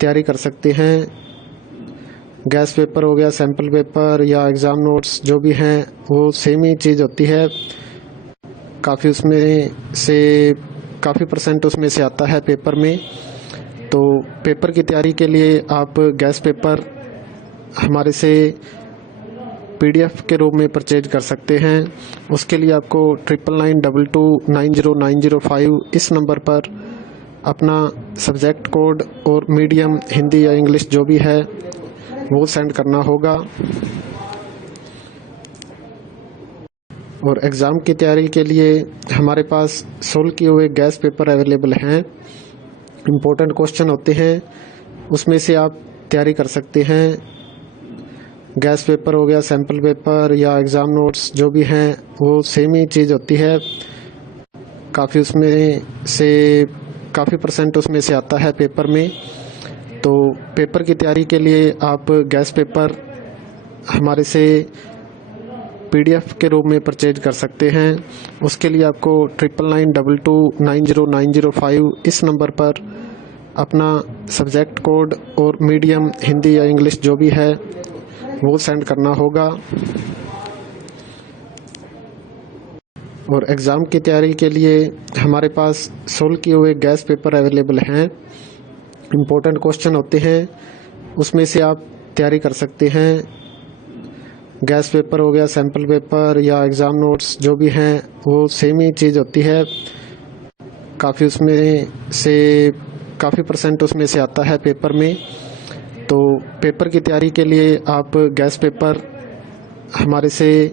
तैयारी कर सकते हैं। गैस पेपर हो गया, सैम्पल पेपर या एग्ज़ाम नोट्स जो भी हैं वो सेम ही चीज़ होती है। काफ़ी उसमें से काफ़ी परसेंट उसमें से आता है पेपर में। तो पेपर की तैयारी के लिए आप गैस पेपर हमारे से PDF के रूप में परचेज कर सकते हैं। उसके लिए आपको 9992290905 इस नंबर पर अपना सब्जेक्ट कोड और मीडियम हिंदी या इंग्लिश जो भी है वो सेंड करना होगा। और एग्ज़ाम की तैयारी के लिए हमारे पास सोल्व किए हुए गैस पेपर अवेलेबल हैं। इम्पोर्टेंट क्वेश्चन होते हैं, उसमें से आप तैयारी कर सकते हैं। गैस पेपर हो गया, सैम्पल पेपर या एग्ज़ाम नोट्स जो भी हैं वो सेम ही चीज़ होती है। काफ़ी उसमें से काफ़ी परसेंट उसमें से आता है पेपर में। तो पेपर की तैयारी के लिए आप गैस पेपर हमारे से PDF के रूप में परचेज कर सकते हैं। उसके लिए आपको 9992290905 इस नंबर पर अपना सब्जेक्ट कोड और मीडियम हिंदी या इंग्लिश जो भी है वो सेंड करना होगा। और एग्ज़ाम की तैयारी के लिए हमारे पास सोल्व किए हुए गैस पेपर अवेलेबल हैं। इम्पोर्टेंट क्वेश्चन होते हैं, उसमें से आप तैयारी कर सकते हैं। गैस पेपर हो गया, सैम्पल पेपर या एग्ज़ाम नोट्स जो भी हैं वो सेम ही चीज़ होती है। काफ़ी उसमें से काफ़ी परसेंट उसमें से आता है पेपर में। तो पेपर की तैयारी के लिए आप गैस पेपर हमारे से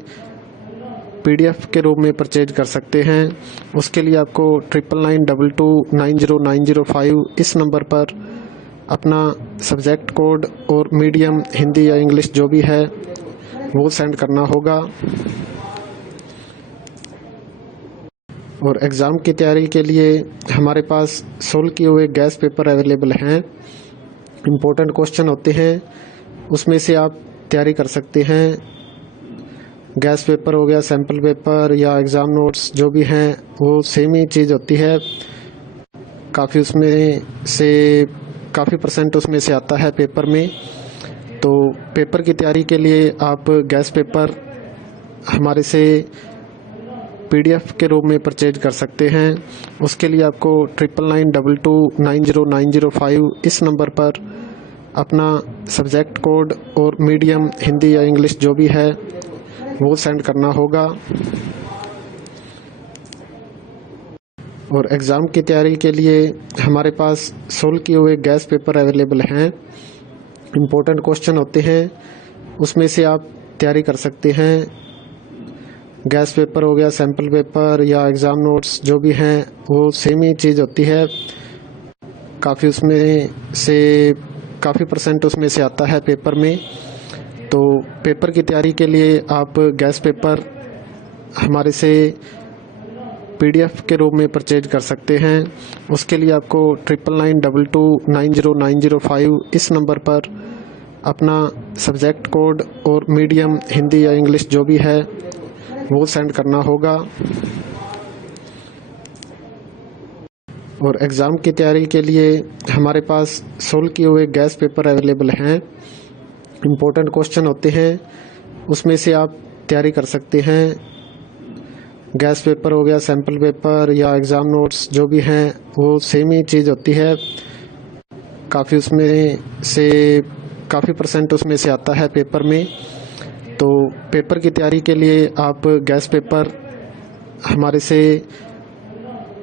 PDF के रूप में परचेज कर सकते हैं। उसके लिए आपको 9992290905 इस नंबर पर अपना सब्जेक्ट कोड और मीडियम हिंदी या इंग्लिश जो भी है वो सेंड करना होगा। और एग्ज़ाम की तैयारी के लिए हमारे पास सोल्व किए हुए गैस पेपर अवेलेबल हैं। इम्पोर्टेंट क्वेश्चन होते हैं, उसमें से आप तैयारी कर सकते हैं। गैस पेपर हो गया, सैम्पल पेपर या एग्ज़ाम नोट्स जो भी हैं वो सेम ही चीज़ होती है। काफ़ी उसमें से काफ़ी परसेंट उसमें से आता है पेपर में। तो पेपर की तैयारी के लिए आप गैस पेपर हमारे से PDF के रूप में परचेज कर सकते हैं। उसके लिए आपको 9992290905 इस नंबर पर अपना सब्जेक्ट कोड और मीडियम हिंदी या इंग्लिश जो भी है वो सेंड करना होगा। और एग्ज़ाम की तैयारी के लिए हमारे पास सोल्व किए हुए गैस पेपर अवेलेबल हैं। इम्पोर्टेंट क्वेश्चन होते हैं, उसमें से आप तैयारी कर सकते हैं। गैस पेपर हो गया, सैम्पल पेपर या एग्ज़ाम नोट्स जो भी हैं वो सेम ही चीज़ होती है। काफ़ी उसमें से काफ़ी परसेंट उसमें से आता है पेपर में। तो पेपर की तैयारी के लिए आप गैस पेपर हमारे से PDF के रूप में परचेज कर सकते हैं। उसके लिए आपको 9992290905 इस नंबर पर अपना सब्जेक्ट कोड और मीडियम हिंदी या इंग्लिश जो भी है वो सेंड करना होगा। और एग्ज़ाम की तैयारी के लिए हमारे पास सोल्व किए हुए गैस पेपर अवेलेबल हैं। इम्पोर्टेंट क्वेश्चन होते हैं, उसमें से आप तैयारी कर सकते हैं। गैस पेपर हो गया, सैम्पल पेपर या एग्ज़ाम नोट्स जो भी हैं वो सेम ही चीज़ होती है। काफ़ी उसमें से काफ़ी परसेंट उसमें से आता है पेपर में। तो पेपर की तैयारी के लिए आप गैस पेपर हमारे से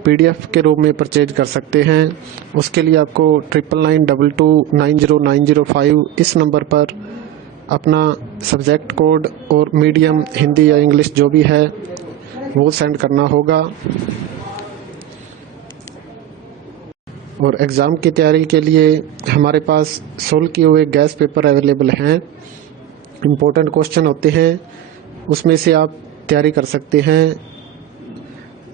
PDF के रूप में परचेज कर सकते हैं। उसके लिए आपको 9992290905 इस नंबर पर अपना सब्जेक्ट कोड और मीडियम हिंदी या इंग्लिश जो भी है वो सेंड करना होगा। और एग्ज़ाम की तैयारी के लिए हमारे पास सोल्व किए हुए गैस पेपर अवेलेबल हैं। इम्पोर्टेंट क्वेश्चन होते हैं, उसमें से आप तैयारी कर सकते हैं।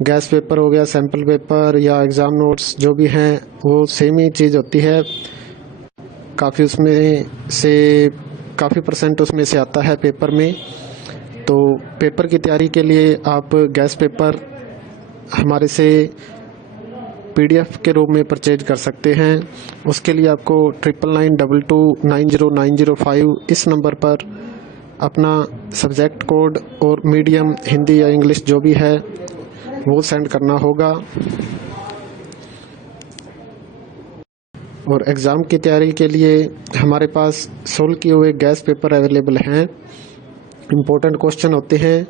गैस पेपर हो गया, सैम्पल पेपर या एग्ज़ाम नोट्स जो भी हैं वो सेम ही चीज़ होती है। काफ़ी उसमें से काफ़ी परसेंट उसमें से आता है पेपर में। तो पेपर की तैयारी के लिए आप गैस पेपर हमारे से PDF के रूप में परचेज कर सकते हैं। उसके लिए आपको 9992290905 इस नंबर पर अपना सब्जेक्ट कोड और मीडियम हिंदी या इंग्लिश जो भी है वो सेंड करना होगा। और एग्ज़ाम की तैयारी के लिए हमारे पास सोल्व किए हुए गैस पेपर अवेलेबल हैं। इम्पोर्टेंट क्वेश्चन होते हैं,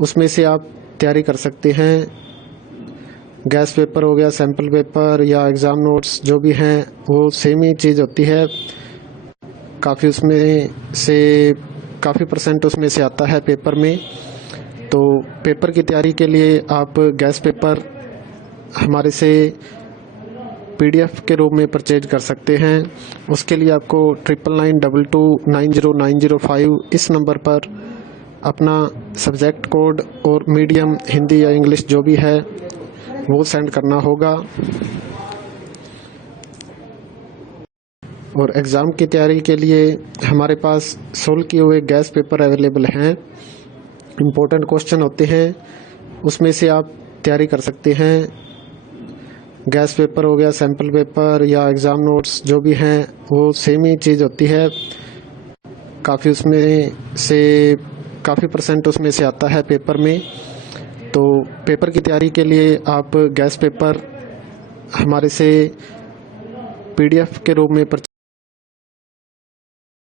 उसमें से आप तैयारी कर सकते हैं। गैस पेपर हो गया, सैम्पल पेपर या एग्ज़ाम नोट्स जो भी हैं वो सेम ही चीज़ होती है। काफ़ी परसेंट उसमें से आता है पेपर में। तो पेपर की तैयारी के लिए आप गैस पेपर हमारे से PDF के रूप में परचेज कर सकते हैं। उसके लिए आपको 9992290905 इस नंबर पर अपना सब्जेक्ट कोड और मीडियम हिंदी या इंग्लिश जो भी है वो सेंड करना होगा। और एग्ज़ाम की तैयारी के लिए हमारे पास सोल्व किए हुए गैस पेपर अवेलेबल हैं। इम्पोर्टेंट क्वेश्चन होते हैं, उसमें से आप तैयारी कर सकते हैं। गैस पेपर हो गया, सैम्पल पेपर या एग्ज़ाम नोट्स जो भी हैं वो सेम ही चीज़ होती है। काफ़ी परसेंट उसमें से आता है पेपर में। तो पेपर की तैयारी के लिए आप गैस पेपर हमारे से PDF के रूप में